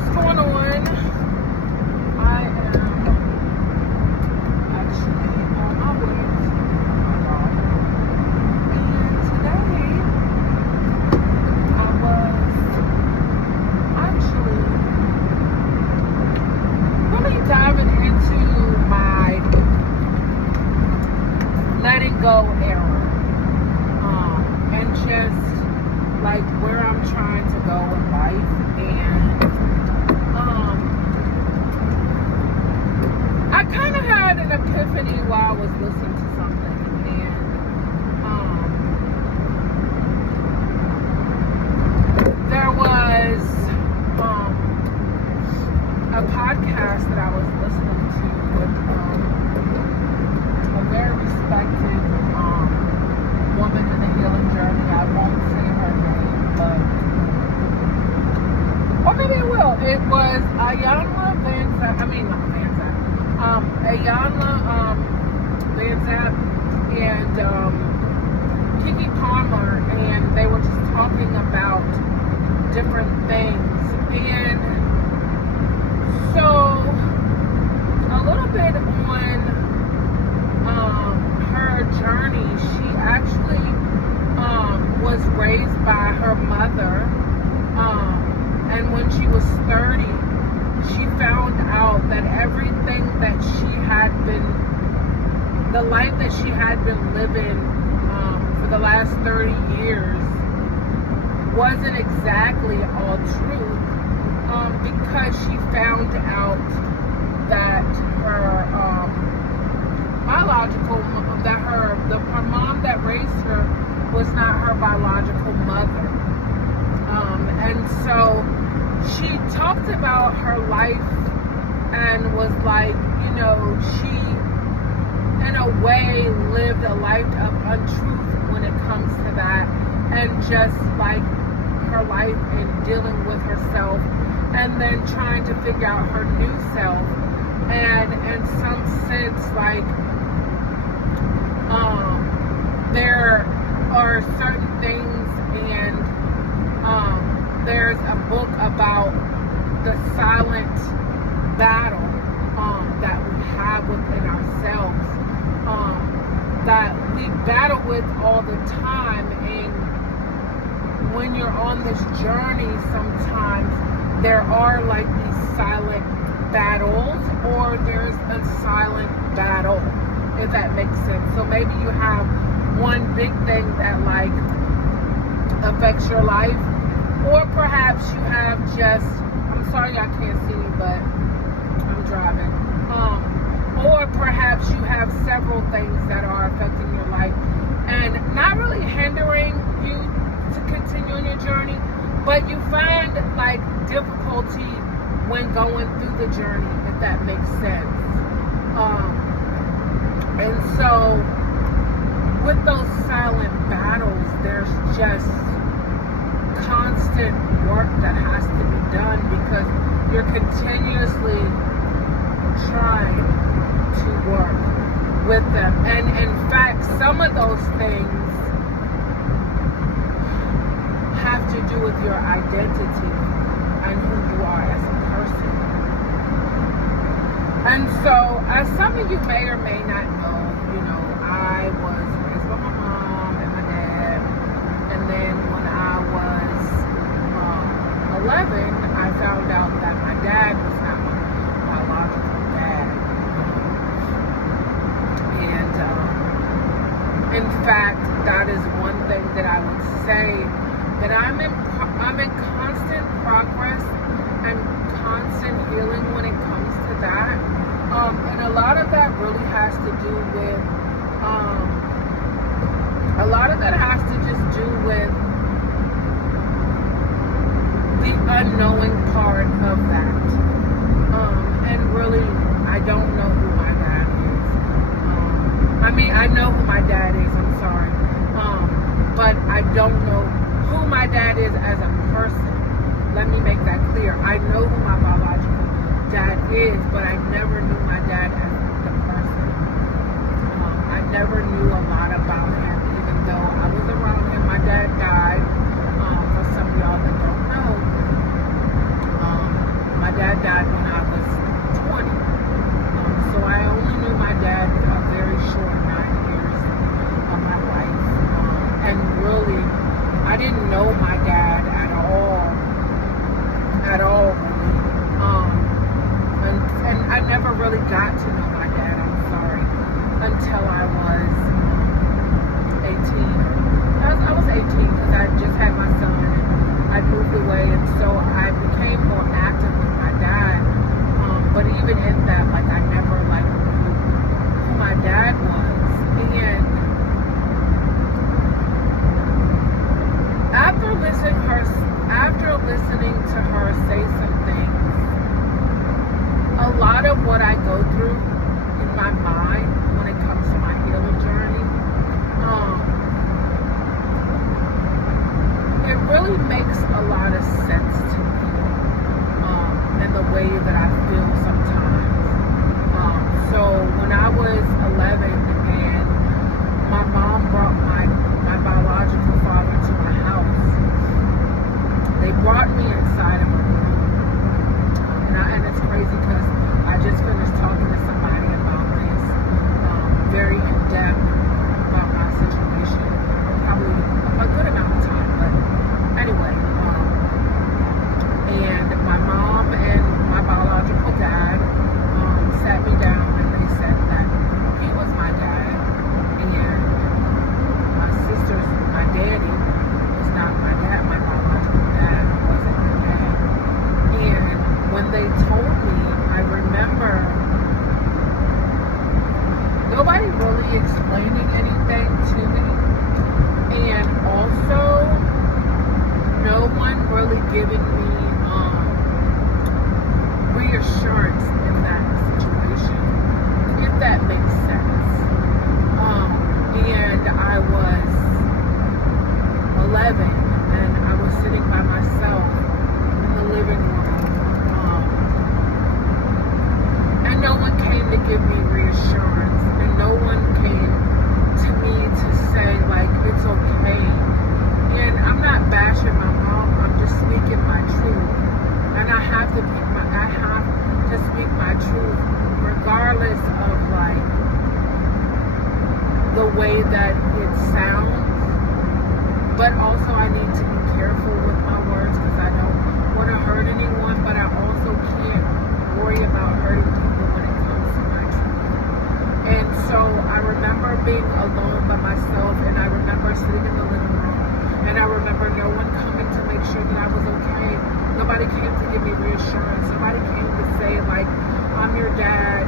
what's going on? I am actually on my way to my daughter. And today, I was actually really diving into my letting go era. And just like where I'm trying to go in life. And I kind of had an epiphany while I was listening to something, and there was a podcast that I was listening to with a very respected woman in the healing journey. I won't say her name, but or maybe it will. It was Iyanla Vanzant. I mean, not Vanzant. Iyanla Vanzant and Kiki Palmer, and they were just talking about different things. And so, a little bit on her journey. She actually was raised by her mother. And when she was 30, she found out that everything that she had been, the life that she had been living for the last 30 years wasn't exactly all true, because she found out that her her mom that raised her was not her biological mother. And so she talked about her life and was like, you know, she in a way lived a life of untruth when it comes to that, and just like her life in dealing with herself and then trying to figure out her new self. And in some sense, like there are certain things, and there's a book about the silent battle that we have within ourselves, that we battle with all the time. And when you're on this journey, sometimes there are like these silent battles, or there's a silent battle, if that makes sense. So maybe you have one big thing that like affects your life, or perhaps you have just, I'm sorry y'all can't see me, but I'm driving. Or perhaps you have several things that are affecting your life and not really hindering you to continue on your journey, but you find like difficulty when going through the journey, if that makes sense. And so with those silent battles, there's just constant work that has to be done, because you're continuously trying to work with them. And in fact, some of those things have to do with your identity and who you are as a person. And so, as some of you may or may not know, you know, I was raised by my mom and my dad, and then when I was 11, I found out that my dad was not my biological dad. And in fact, that is one thing that I would say, that I'm in constant progress and constant healing when it comes to that. And a lot of that really has to do with, the unknowing part of that. And really, I don't know who my dad is. I know who my dad is, I'm sorry. But I don't know who my dad is as a person. Let me make that clear. I know who my biological dad is, but I never knew my dad as the person. I never knew a lot about him, even though I was around him. My dad died, for some of y'all that don't know. moved away, and so I became more active with my dad. But even in that, like, I never like knew who my dad was. And after listening to her say some things, a lot of what I go through in my mind when it comes to my healing journey, it really makes a lot of sense to me, and the way that I feel sometimes. So when I was 11 and my mom brought my biological father to my house, they brought me inside of a room. And it's crazy because I just finished talking to somebody about this, very in depth about my situation, probably a good amount of time. But anyway, and my mom and my biological dad sat me down and they said that he was my dad, and my daddy was not my dad, my biological dad wasn't my dad. And when they told me, I remember nobody really explaining anything to me, and also no one really giving me reassurance in that situation, if that makes sense. And I was 11 and I was sitting by myself in the living room, and no one came to give me reassurance, and no one came to me to say, like, it's okay. And I'm not bashing my mom, I'm just speaking my truth. And I have to speak my truth regardless of, like, the way that it sounds. But also I need to be careful with my words because I don't want to hurt anyone, but I also can't worry about hurting people when it comes to my truth. And so I remember being alone by myself, and I remember sitting in the living room, and I remember no one coming to make sure that I was okay. Nobody came to give me reassurance. Nobody came to say, like, I'm your dad,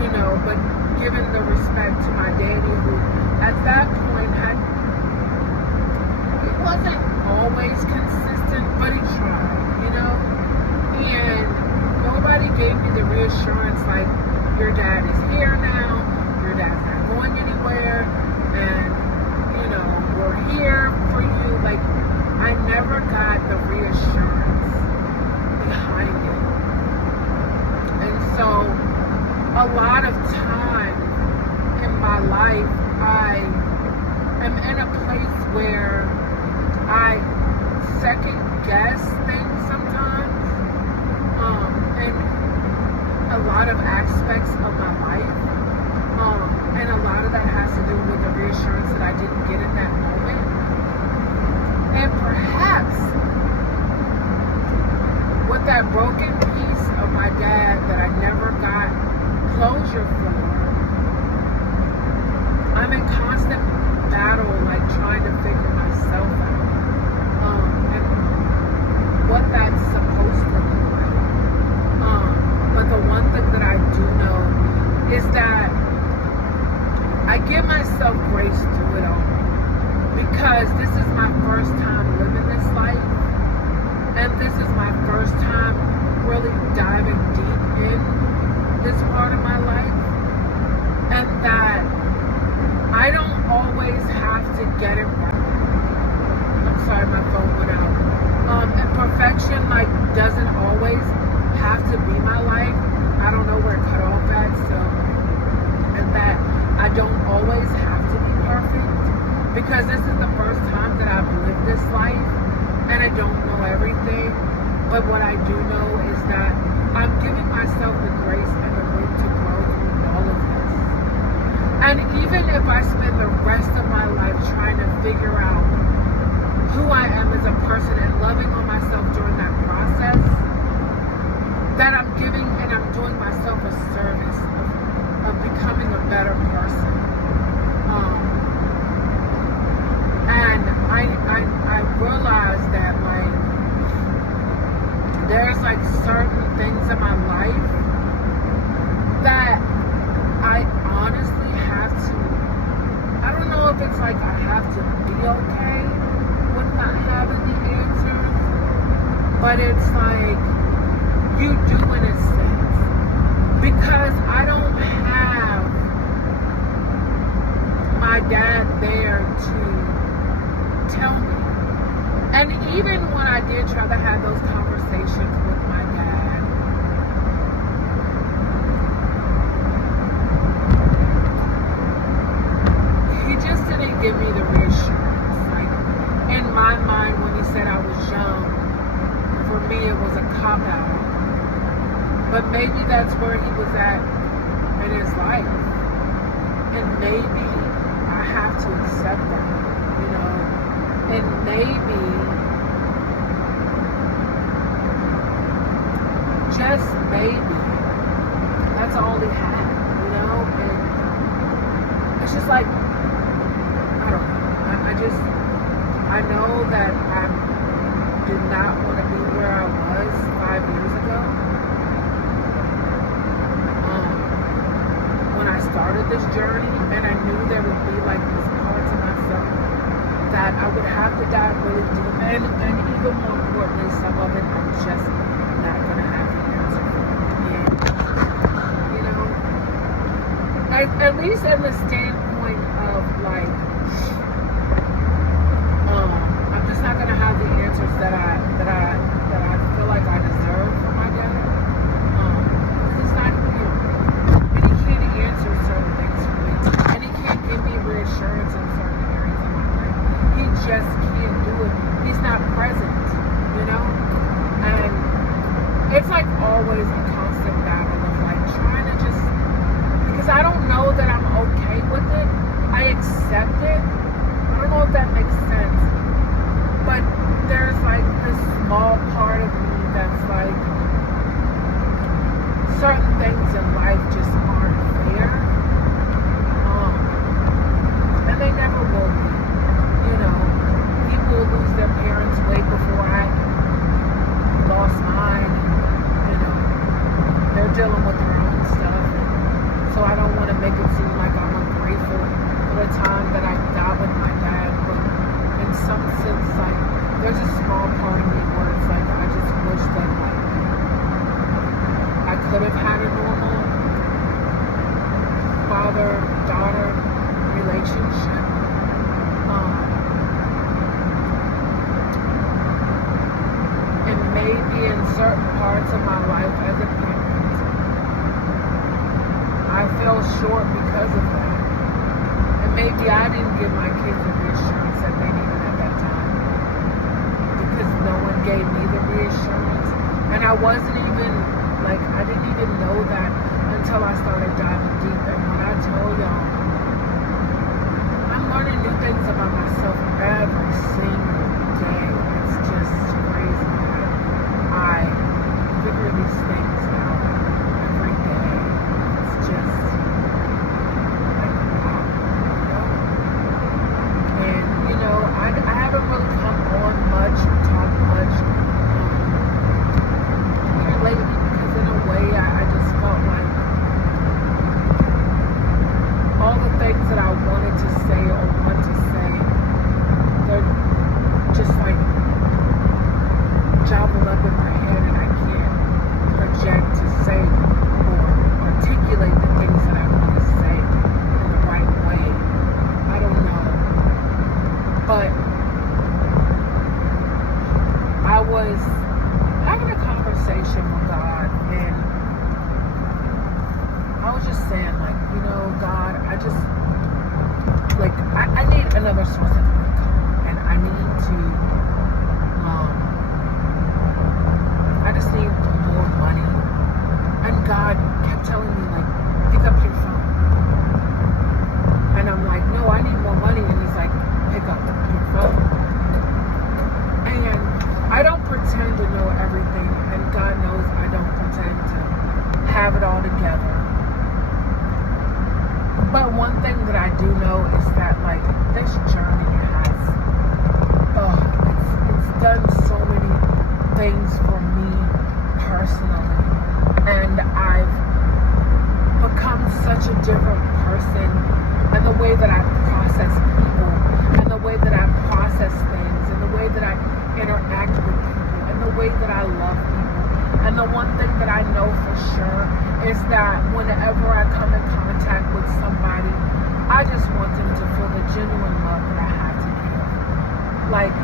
you know, but given the respect to my daddy, who at that point he wasn't always consistent, but he tried, you know? And nobody gave me the reassurance, like, your dad is here now, your dad's not going anywhere, and, you know, we're here for you. Like, I never got the reassurance behind it. And so a lot of time in my life, I am in a place where I second guess things sometimes, in a lot of aspects of my life, and a lot of that has to do with the reassurance that I didn't get in that moment. And perhaps with that broken piece of my dad that I never got closure for, I'm in constant battle, like, trying to figure myself out, and what that's supposed to look like. But the one thing that I do know is that I give myself grace through it all, because this is my first time living this life, and this is my first time really diving deep in this part of my life, and that I don't always have to get it right. I'm sorry, my phone went out. And perfection, like, doesn't always have to be my life. I don't know where it cut off at, so, and that I don't always have to be perfect, because this is the first time that I've lived this life, and I don't know everything. But what I do know is that I'm giving myself the grace and the room to grow through all of this. And even if I spend the rest of my life trying to figure out who I am as a person and loving on myself during that process, that I'm giving and I'm doing myself a service of becoming a better person. And I realize that, like, like certain things in my life that I honestly have to, I don't know if it's like I have to be okay with not having the answers, but it's like you do in a sense, because I don't have my dad there to tell me. And even when I did try to have those conversations with my dad, he just didn't give me the reassurance. Like, in my mind, when he said I was young, for me it was a cop-out. But maybe that's where he was at in his life. And maybe I have to accept that, you know? And maybe, just maybe, that's all he had, you know? And it's just like, I don't know. I know that I did not want to be where I was 5 years ago. When I started this journey, and I knew there would be like these parts of myself that I would have to dive really deep in, and even more importantly, some of it I'm just not gonna have the answer for. And you know, at least in the standpoint of like, I'm just not gonna have the answers that I feel like I deserve from my dad. Because it's not him, and he can't answer certain things for me, and he can't give me reassurance in certain areas of my life. He just can't do it. He's not present, you know? And it's like always a constant battle of like trying to just, because I don't know that I'm okay with it. I accept it. I don't know if that makes sense. But there's like this small part of me that's like, certain things in life just aren't fair. And they never will be. You know, people lose their parents way before I lost mine. You know, they're dealing with their own stuff. So I don't want to make it seem like I'm ungrateful for the time that I got with my dad. But in some sense, like, there's a small part of me where it's like, I just wish that, like, I could have had a normal father-daughter relationship. And maybe in certain parts of my life as a parent, I fell short because of that. And maybe I didn't give my kids the reassurance that they needed at that time, because no one gave me the reassurance. And I wasn't even, like, I didn't even know that until I started diving deep. And when I tell y'all, I'm learning new things about myself every single day. It's just crazy that I figure these things out every day. It's just like, wow, you know? And, you know, I haven't really come on much or talked much here lately, because in a way I just felt like all the things that I wanted to say or want to say, they're just like jumbled up in my head, and I can't project to say or articulate the things that I want to say in the right way. I don't know. But I was having a conversation with God, and I was just saying, like, you know, God, I just, like, I need another source of income, and I need to, I just need more money. And God kept telling me, like, pick up your phone. And I'm like, no, I need more money. And he's like, pick up your phone. And I don't pretend to know everything, and God knows I don't pretend to have it all together. But one thing that I do know is that, like, this journey has, it's done so many things for me personally, and I've become such a different person, and the way that I process people, and the way that I process things, and the way that I interact with people, and the way that I love people. And the one thing that I know for sure is that whenever I come in contact with somebody, I just want them to feel the genuine love that I have to give. Like,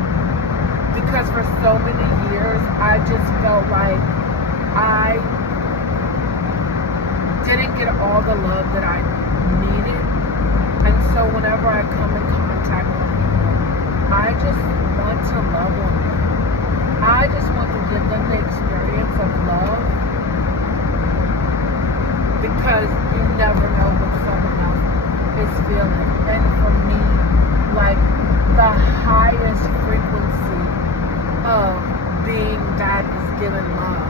because for so many years, I just felt like I didn't get all the love that I needed. And so whenever I come in contact with people, I just want to love on them. I just want to give them the experience of love, because you never know what someone else is feeling. And for me, like, the highest frequency of being that is giving love.